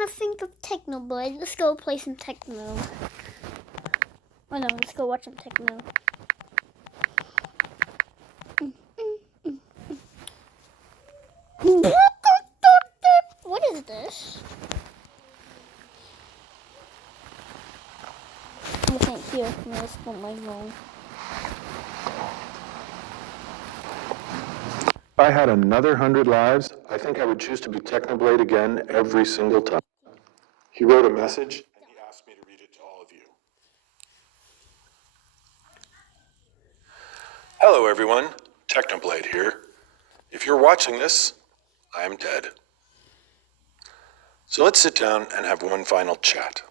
trying to think of techno, but let's go play some techno. Oh no, let's go watch some techno. What is this? I can't hear. No, it's not my phone. If I had another 100 lives, I think I would choose to be Technoblade again every single time. He wrote a message, and he asked me to read it to all of you. Hello, everyone. Technoblade here. If you're watching this, I am dead. So let's sit down and have one final chat.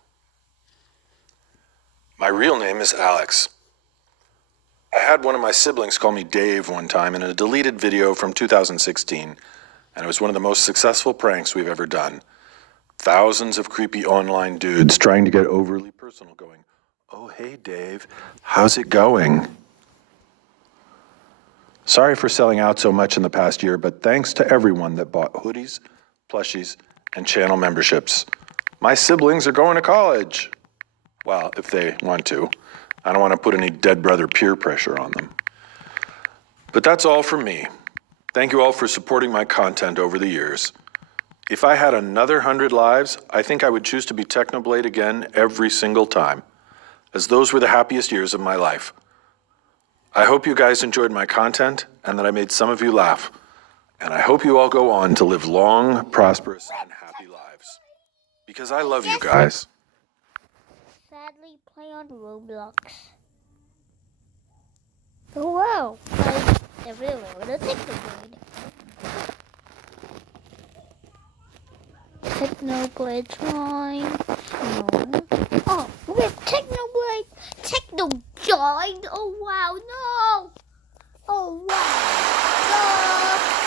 My real name is Alex. I had one of my siblings call me Dave one time in a deleted video from 2016, and it was one of the most successful pranks we've ever done. Thousands of creepy online dudes trying to get overly personal going, "Oh, hey, Dave, how's it going?" Sorry for selling out so much in the past year, but thanks to everyone that bought hoodies, plushies, and channel memberships. My siblings are going to college. Well, if they want to. I don't want to put any dead brother peer pressure on them. But that's all from me. Thank you all for supporting my content over the years. If I had another 100 lives, I think I would choose to be Technoblade again every single time, as those were the happiest years of my life. I hope you guys enjoyed my content and that I made some of you laugh. And I hope you all go on to live long, prosperous, and happy lives. Because I love you guys. Sadly, play on Roblox. Oh wow! Play everywhere with a Technoblade. Technoblade trying. No. Oh, we have Technoblade. Techno died. Oh wow! No. Oh wow! No.